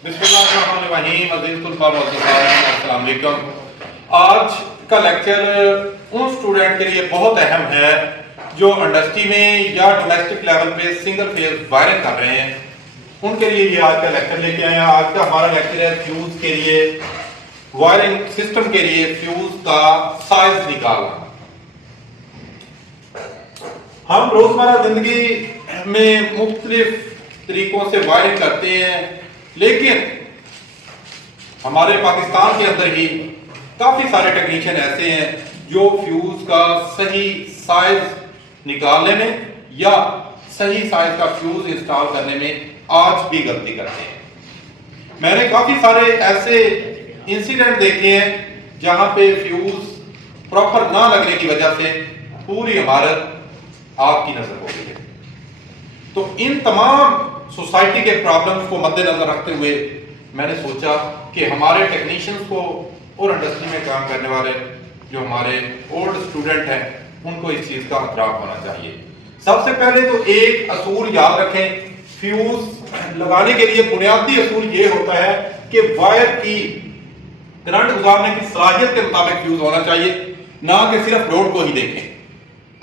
अस्सलाम वालेकुम। आज का लेक्चर उन स्टूडेंट के लिए बहुत अहम है जो इंडस्ट्री में या डोमेस्टिक लेवल पे सिंगल फेज वायरिंग कर रहे हैं। उनके लिए ये आज का लेक्चर लेके आए हैं। आज का हमारा लेक्चर है फ्यूज के लिए, वायरिंग सिस्टम के लिए फ्यूज का साइज निकालना। हम रोजमर्रा जिंदगी में मुख्तलिफ तरीकों से वायरिंग करते हैं, लेकिन हमारे पाकिस्तान के अंदर ही काफी सारे टेक्नीशियन ऐसे हैं जो फ्यूज का सही साइज निकालने में या सही साइज का फ्यूज इंस्टॉल करने में आज भी गलती करते हैं। मैंने काफी सारे ऐसे इंसिडेंट देखे हैं जहां पे फ्यूज प्रॉपर ना लगने की वजह से पूरी इमारत आग की नजर हो गई है। तो इन तमाम सोसाइटी के प्रॉब्लम्स को मद्देनजर रखते हुए मैंने सोचा कि हमारे टेक्नीशियंस को और इंडस्ट्री में काम करने वाले जो हमारे ओल्ड स्टूडेंट हैं उनको इस चीज का अदराक होना चाहिए। सबसे पहले तो एक असूल याद रखें, फ्यूज लगाने के लिए बुनियादी असूल ये होता है कि वायर की करंट गुजारने की सलाहियत के मुताबिक फ्यूज होना चाहिए, ना कि सिर्फ लोड को ही देखें।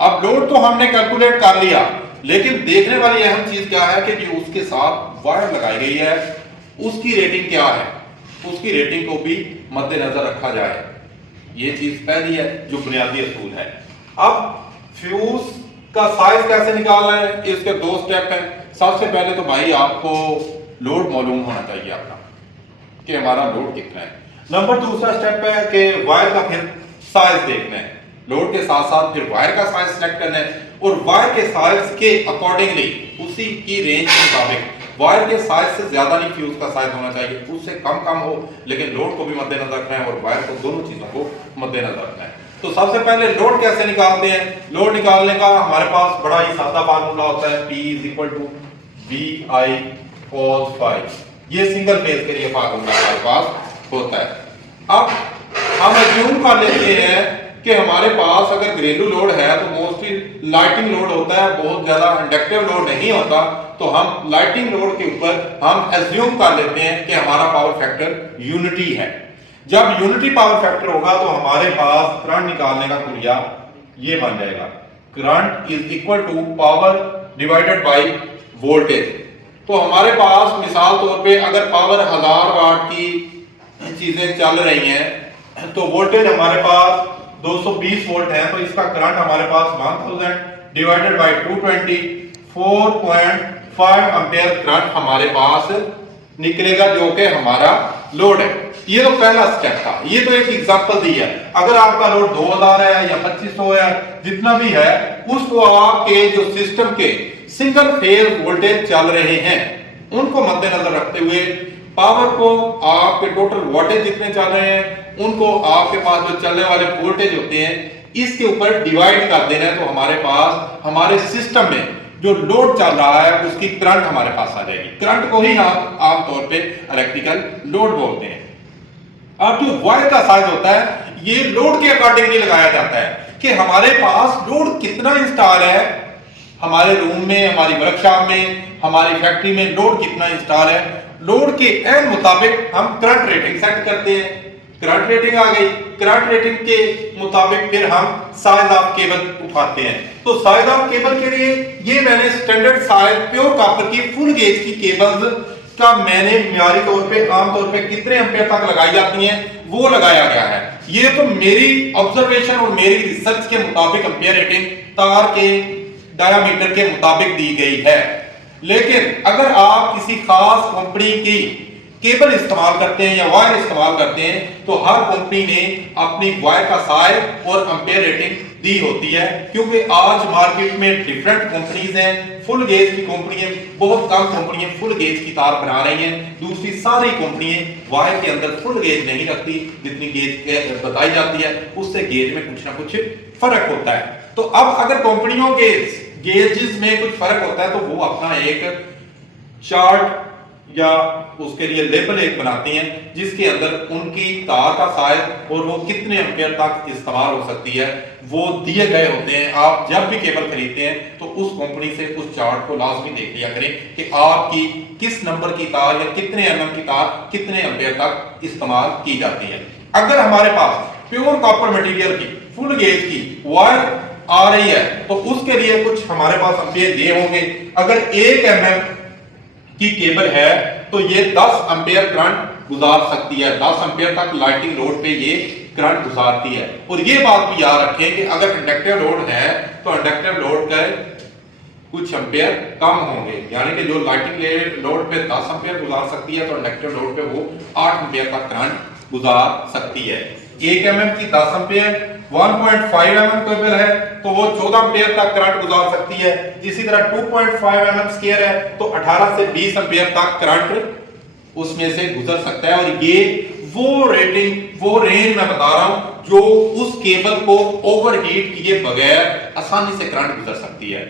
अब लोड तो हमने कैलकुलेट कर लिया, लेकिन देखने वाली अहम चीज क्या है कि उसके साथ वायर लगाई गई है, उसकी रेटिंग क्या है, उसकी रेटिंग को भी मद्देनजर रखा जाए। ये चीज पहली है जो बुनियादी असूल है। अब फ्यूज का साइज कैसे निकालना है, इसके दो स्टेप हैं। सबसे पहले तो भाई आपको लोड मालूम होना चाहिए अपना कि हमारा लोड कितना है। नंबर दूसरा स्टेप है कि वायर का फिर साइज देखना है, लोड के साथ साथ फिर वायर का साइज सेलेक्ट करना है और वायर के साइज के अकॉर्डिंगली उसी की रेंज के मुताबिक, वायर के साइज से ज्यादा नहीं फ्यूज का साइज होना चाहिए, उससे कम हो, लेकिन लोड को भी मद्देनजर रखना है और वायर को, दोनों चीजों को मद्देनजर रखना है। तो सबसे पहले लोड कैसे निकालते हैं? लोड निकालने का हमारे पास बड़ा ही सादा फार्मूला होता है, P = VI cos phi। ये सिंगल फेज के लिए फार्मूला हमारे पास होता है। अब हम अज्यूम कर लेते हैं कि हमारे पास अगर घरेलू लोड है तो मोस्टली लाइटिंग लोड होता है, बहुत ज्यादा इंडक्टिव लोड नहीं होता। तो हम लाइटिंग लोड के ऊपर हम अज्यूम कर लेते हैं कि हमारा पावर फैक्टर यूनिटी है। जब यूनिटी पावर फैक्टर होगा तो हमारे पास करंट निकालने का कुरिया ये बन जाएगा, current = power divided by voltage. तो हमारे पास मिसाल तौर पे अगर पावर 1000 वाट की चीजें चल रही हैं तो वोल्टेज हमारे पास 220 वोल्ट है, तो इसका करंट हमारे पास 1000 डिवाइडेड बाय 220 4.5 एंपियर करंट हमारे पास निकलेगा, जो कि हमारा लोड है। ये तो पहला स्टेप था, ये तो एक एग्जांपल दी है। अगर आपका लोड 2000 है या 2500 है, जितना भी है, उसको आपके जो सिस्टम के सिंगल फेज वोल्टेज चल रहे हैं उनको मद्देनजर रखते हुए पावर को, आपके टोटल वोल्टेज जितने चल रहे हैं उनको आपके पास जो चलने वाले वोल्टेज होते हैं इसके ऊपर डिवाइड कर देना है। तो हमारे पास हमारे सिस्टम में जो लोड चल रहा है उसकी करंट हमारे पास आ जाएगी। करंट को ही हम आमतौर पे इलेक्ट्रिकल लोड बोलते हैं। अब जो वायर का साइज होता है ये लोड के अकॉर्डिंगली लगाया जाता है कि हमारे पास लोड कितना इंस्टॉल है, हमारे रूम में, हमारी वर्कशॉप में, हमारी फैक्ट्री में लोड कितना इंस्टॉल है। लोड के एन मुताबिक हम करंट रेटिंग सेट करते हैं। करंट रेटिंग आ गई, करंट रेटिंग के मुताबिक फिर हम साइज ऑफ केबल उठाते हैं। तो साइज ऑफ केबल के लिए ये मैंने स्टैंडर्ड साइज प्योर कॉपर की फुल गेज की केबल्स का मैंने मियारी तौर पे आमतौर पे कितने एंपियर तक लगाई जाती हैं वो लगाया गया है। ये तो मेरी ऑब्जर्वेशन और मेरी रिसर्च के मुताबिक एंपियर रेटिंग तार के डायामीटर के मुताबिक दी गई है। लेकिन अगर आप किसी खास कंपनी की केबल इस्तेमाल करते हैं या वायर इस्तेमाल करते हैं तो हर कंपनी ने अपनी वायर का साइज और एंपियर रेटिंग दी होती है, क्योंकि आज मार्केट में डिफरेंट कंपनीज हैं। फुल गेज की कंपनियां, बहुत कम कंपनियां फुल गेज की तार बना रही हैं, दूसरी सारी कंपनियां वायर के अंदर फुल गेज नहीं रखती, जितनी गेज बताई जाती है उससे गेज में कुछ ना कुछ फर्क होता है। तो अब अगर कंपनियों के गेजेस में कुछ फर्क होता है तो वो अपना एक चार्ट या उसके लिए लेबल एक बनाती हैं जिसके अंदर उनकी तार का साइज और वो कितने एम्पेयर तक इस्तेमाल हो सकती है वो दिए गए होते हैं। आप जब भी केबल खरीदते हैं तो उस कंपनी से उस चार्ट को लाजमी देख लिया करें कि आपकी किस नंबर की तार या कितने एमएम की तार कितने एम्पेयर तक इस्तेमाल की जाती है। अगर हमारे पास प्योर कॉपर मटेरियल की फुल गेज की वायर आ रही है तो उसके लिए कुछ हमारे पास एम्पेयर दिए होंगे। अगर 1 एमएम की केबल है तो ये 10 एम्पेयर करंट गुजार सकती है, 10 एम्पेयर तक लाइटिंग लोड पे ये करंट गुजारती है। और ये बात भी याद रखें कि अगर इंडक्टिव लोड है तो इंडक्टिव लोड का कुछ एम्पेयर कम होंगे, यानी कि जो लाइटिंग लोड पे 10 एम्पेयर गुजार सकती है तो इंडक्टिव लोड पे वो 8 एम्पेयर तक करंट गुजार सकती है। 1 एमएम की 10 एम्पेयर 1.5 एमएम केबल है तो वो 14 एम्पेयर तक करंट गुजार सकती है। इसी तरह 2.5 एमएम स्क्वायर है तो 18 से 20 एम्पेयर तक करंट उसमें से गुजर सकता है। और ये वो रेंज मैं बता रहा हूं जो उस केबल को ओवरहीट किए बगैर आसानी से करंट गुजर सकती है।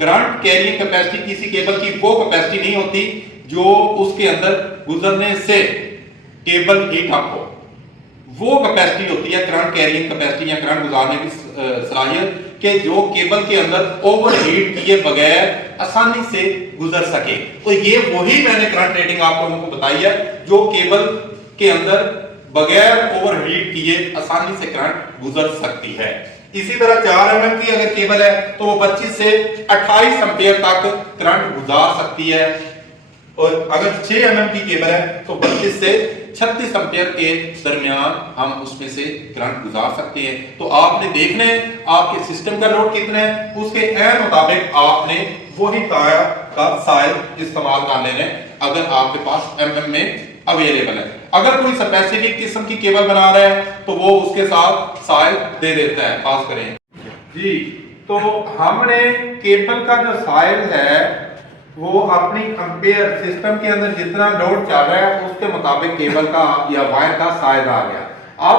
करंट कैरिंग कैपेसिटी किसी केबल की वो कैपेसिटी नहीं होती जो उसके अंदर गुजरने से केबल हीट अप हो, वो कैपेसिटी होती है करंट कैरिंग कैपेसिटी या करंट गुजारने की सलाहियत कि जो केबल के अंदर ओवरहीट किए बगैर आसानी से गुजर सके। तो ये वही मैंने करंट रेटिंग आप लोगों को बताई है जो केबल के अंदर बगैर ओवरहीट किए आसानी से करंट गुजर सकती है। इसी तरह 4 एमएम की अगर केबल है तो वो 25 से 28 एम्पेयर तक करंट गुजार सकती है। और अगर 6 एमएम की केबल है तो 32 से 36 एम्पेयर के दरमियान हम उसमें से करंट गुजार सकते हैं। तो आपने देखना है आपके सिस्टम का लोड कितना है, उसके एन मुताबिक आपने वही तार का साइज इस्तेमाल कर लेना है अगर आपके पास एमएम में अवेलेबल है। अगर कोई स्पेसिफिक किस्म की केबल बना रहा है तो वो उसके साथ साइज दे देता है। पास करें जी। तो हमने केबल का जो साइज है वो अपनी एम्पेयर सिस्टम के अंदर जितना लोड चल रहा है उसके मुताबिक केबल का या वायर का साइज आ गया। अब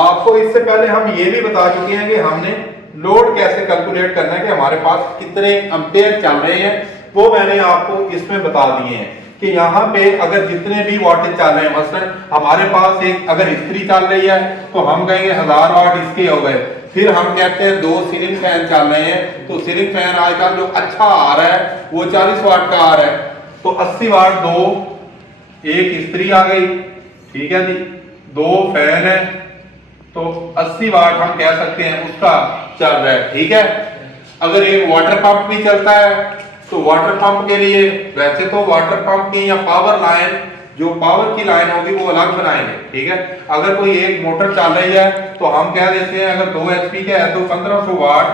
आपको इससे पहले हम ये भी बता चुके हैं कि हमने लोड कैसे कैलकुलेट करना है कि हमारे पास कितने एम्पेयर चल रहे हैं, वो मैंने आपको इसमें बता दिए हैं कि यहाँ पे अगर जितने भी वाटेज चल रहे हैं, मसलन हमारे पास एक अगर इस्त्री चल रही है तो हम कहेंगे 1000 वाट इसके हो गए। फिर हम कहते हैं 2 सीलिंग फैन चल रहे हैं तो सीलिंग फैन आजकल जो अच्छा आ रहा है वो 40 वाट का आ रहा है तो 80 वाट 2, एक इस्त्री आ गई, ठीक है जी, 2 फैन है तो 80 वाट हम कह सकते हैं उसका चल रहा है, ठीक है। अगर एक वाटर पंप भी चलता है तो वाटर पंप के लिए वैसे तो वाटर पंप की या पावर लाइन जो पावर की लाइन होगी वो अलग बनाएंगे, ठीक है। अगर कोई एक मोटर चल रही है तो हम कह देते हैं अगर 2 HP का है तो 1500 वाट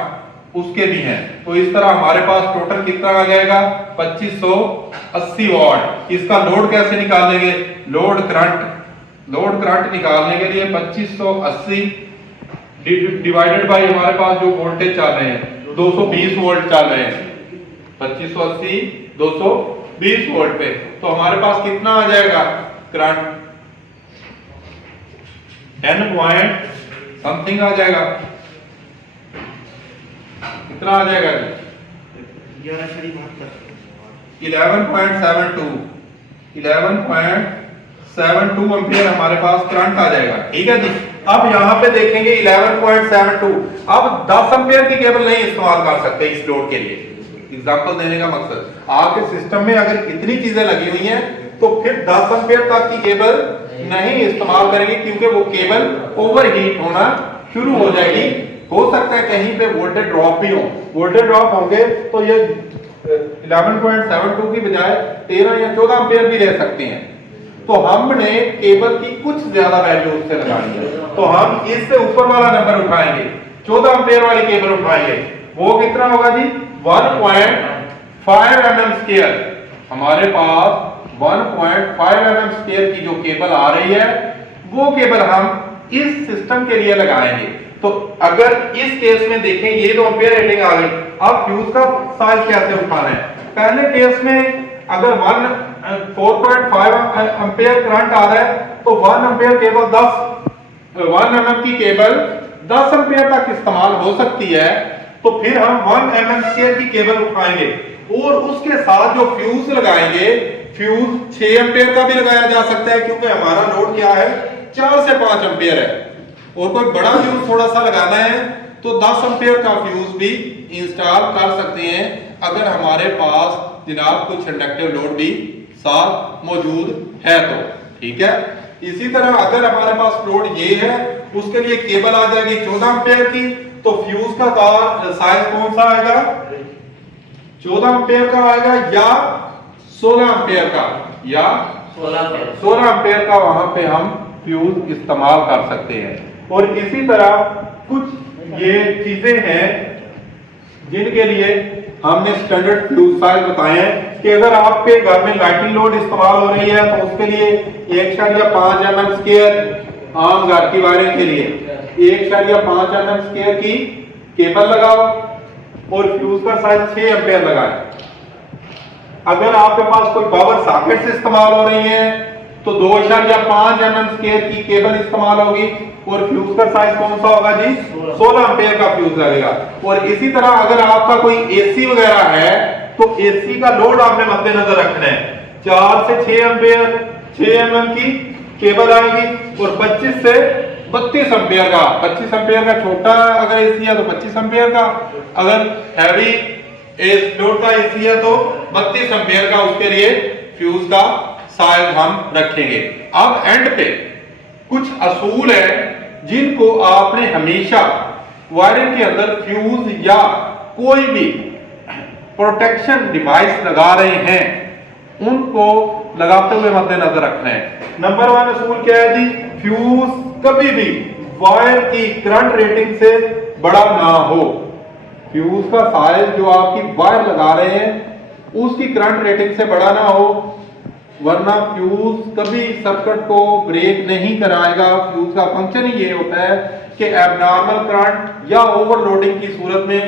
उसके भी हैं। तो इस तरह हमारे पास टोटल कितना आ जाएगा 2580 वाट। इसका लोड कैसे निकालेंगे, लोड करंट निकालने के लिए 2580 डिवाइडेड बाय हमारे पास जो वोल्टेज चल रहे हैं 220 वोल्ट चल रहे हैं, 2580 220 वोल्ट पे, तो हमारे पास कितना आ जाएगा करंट 10 पॉइंट समथिंग आ जाएगा। कितना आ जाएगा जी 11.72 एम्पियर हमारे पास करंट आ जाएगा, ठीक है जी। अब यहाँ पे देखेंगे 11.72। अब 10 एम्पियर की केबल नहीं इस्तेमाल कर सकते इस लोड के लिए। एग्जांपल देने का मकसद आपके सिस्टम में अगर इतनी चीजें लगी हुई हैं तो फिर 10 एम्पियर तक की केबल नहीं इस्तेमाल करेंगे क्योंकि वो केबल ओवरहीट होना शुरू हो जाएगी। हो सकता है कहीं पे वोल्टेज ड्रॉप भी हो, वोल्टेज ड्रॉप होंगे तो ये 11.72 की बजाय 13 या 14 एम्पियर भी ले सकते हैं। तो हमने केबल की कुछ ज्यादा वैल्यू उससे लगानी है तो हम इससे ऊपर वाला नंबर उठाएंगे, 14 एम्पियर वाली केबल उठाएंगे। वो कितना होगा जी 1.5 mm स्क्वायर। हमारे पास 1.5 mm स्क्वायर की जो केबल आ रही है वो केबल हम इस सिस्टम के लिए लगाएंगे। तो अगर इस केस में देखें ये तो एम्पियर रेटिंग आ गई, अब फ्यूज का साइज कैसे उठाना है। पहले केस में अगर 4.5 एम्पियर करंट आ रहा है तो 1 एम्पियर केबल 1 mm की केबल 10 एम्पियर तक इस्तेमाल हो सकती है। तो फिर हम 1 mm स्क्वायर की केबल उठाएंगे और उसके साथ जो फ्यूज लगाएंगे, फ्यूज 6 एंपियर का भी लगाया जा सकता है, क्योंकि हमारा लोड क्या है 4 से 5 एंपियर है। और कोई बड़ा फ्यूज थोड़ा सा लगाना है तो 10 एंपियर का फ्यूज भी इंस्टॉल कर सकते हैं, अगर हमारे पास जनाब कुछ इंडक्टिव लोड भी साथ मौजूद है तो। ठीक है, इसी तरह अगर हमारे पास लोड ये है, उसके लिए केबल आ जाएगी 14 एंपियर की, तो फ्यूज का तार साइज कौन सा आएगा, 14 एंपियर का आएगा या 16 एंपियर का, या 16 एंपियर का वहां पे हम फ्यूज इस्तेमाल कर सकते हैं। और इसी तरह कुछ ये चीजें हैं जिनके लिए हमने स्टैंडर्ड फ्यूज साइज बताए हैं कि अगर आपके घर में लाइटिंग लोड इस्तेमाल हो रही है तो उसके लिए 1.5 mm स्क्वायर आम घर की वायरिंग के लिए 1.5 mm स्क्वायर की केबल लगाओ और फ्यूज का साइज 6 एंपियर लगाएं। अगर आपके पास कोई पावर सॉकेट्स इस्तेमाल हो रही है तो 2.5 mm स्क्वायर की केबल इस्तेमाल होगी और फ्यूज का साइज कौन सा होगा जी, 16 एंपियर का फ्यूज लगेगा। और इसी तरह अगर आपका कोई एसी वगैरह है तो एसी का लोड आपने मद्देनजर रखना है, 4 से 6 एंपियर 6 mm की केबल आएगी और 25 से 32 एंपियर का, 25 एंपियर का छोटा अगर एसी है तो 25 एंपियर का, अगर हैवी लोड का एसी है तो 32 एंपियर का उसके लिए फ्यूज का साइज हम रखेंगे। अब एंड पे कुछ असूल है जिनको आपने हमेशा वायरिंग के अंदर फ्यूज या कोई भी प्रोटेक्शन डिवाइस लगा रहे हैं उनको लगाते हुए मद्देनजर रखना है। नंबर 1 असूल क्या है जी, फ्यूज कभी भी वायर की करंट रेटिंग से बड़ा ना हो। फ्यूज का साइज जो आपकी वायर लगा रहे हैं उसकी करंट रेटिंग से बड़ा ना हो, वरना फ्यूज कभी सर्किट को ब्रेक नहीं कराएगा। फ्यूज का फंक्शन ही ये होता है कि एबनॉर्मल करंट या ओवरलोडिंग की सूरत में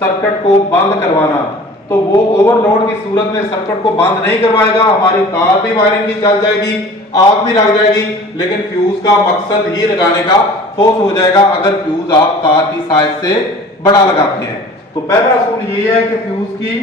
सर्किट को बंद करवाना, तो वो ओवरलोड की सूरत में सर्किट को बंद नहीं करवाएगा, हमारी तार भी वायरिंग की चल जाएगी, आग भी लग जाएगी, लेकिन फ्यूज का मकसद ही लगाने का फोर्स हो जाएगा अगर फ्यूज आप तार की साइज से बड़ा लगाते हैं। तो पहला असूल ये है कि फ्यूज की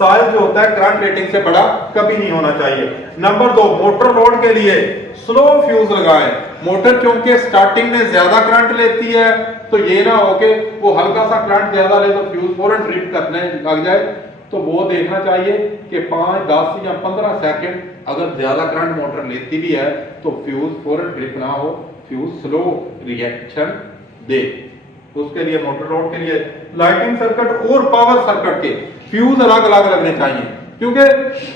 साइज जो होता है करंट रेटिंग से बड़ा कभी नहीं होना चाहिए। नंबर 2, मोटर लोड के लिए स्लो फ्यूज लगाएं। मोटर क्योंकि स्टार्टिंग में ज्यादा करंट लेती है तो ये ना हो कि वो हल्का सा करंट ज्यादा ले तो फ्यूज फौरन ट्रिप करने लग जाए, तो वो देखना चाहिए कि 5, 10 या 15 सेकंड अगर ज्यादा करंट मोटर लेती भी है तो फ्यूज फौरन ट्रिप ना हो, फ्यूज स्लो रिएक्शन दे। उसके लिए मोटर लोड के लिए लाइटिंग सर्किट और पावर सर्किट के फ्यूज अलग अलग लगने चाहिए, क्योंकि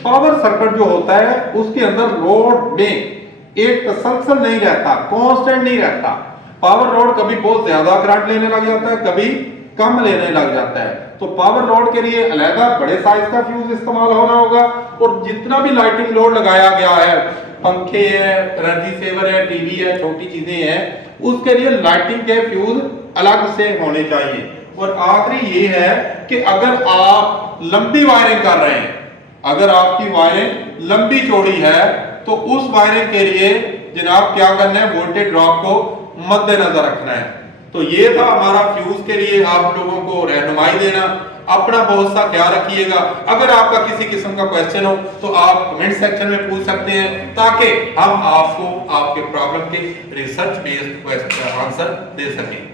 पावर सर्किट जो होता है उसके अंदर लोड में एक तसलसल नहीं रहता, कांस्टेंट नहीं रहता। पावर लोड कभी बहुत ज्यादा करंट लेने लग जाता है, कभी कम लेने लग जाता है। तो पावर लोड के लिए अलग बड़े साइज का फ्यूज इस्तेमाल होना होगा। और जितना भी लाइटिंग लोड लगाया गया है, पंखे है, एनर्जी सेवर है, टीवी है, छोटी चीजें हैं, उसके लिए लाइटिंग के फ्यूज अलग से होने चाहिए। और आखिरी ये है कि अगर आप लंबी वायरिंग कर रहे हैं, अगर आपकी वायरिंग लंबी चौड़ी है तो उस वायरिंग के लिए जनाब क्या करना है, वोल्टेज ड्रॉप को मद्देनजर रखना है। तो ये था हमारा फ्यूज के लिए आप लोगों को रहनुमाई देना। अपना बहुत सा ख्याल रखिएगा। अगर आपका किसी किस्म का क्वेश्चन हो तो आप कमेंट सेक्शन में पूछ सकते हैं, ताकि हम आपको आपके प्रॉब्लम के रिसर्च बेस्ड आंसर दे सकें।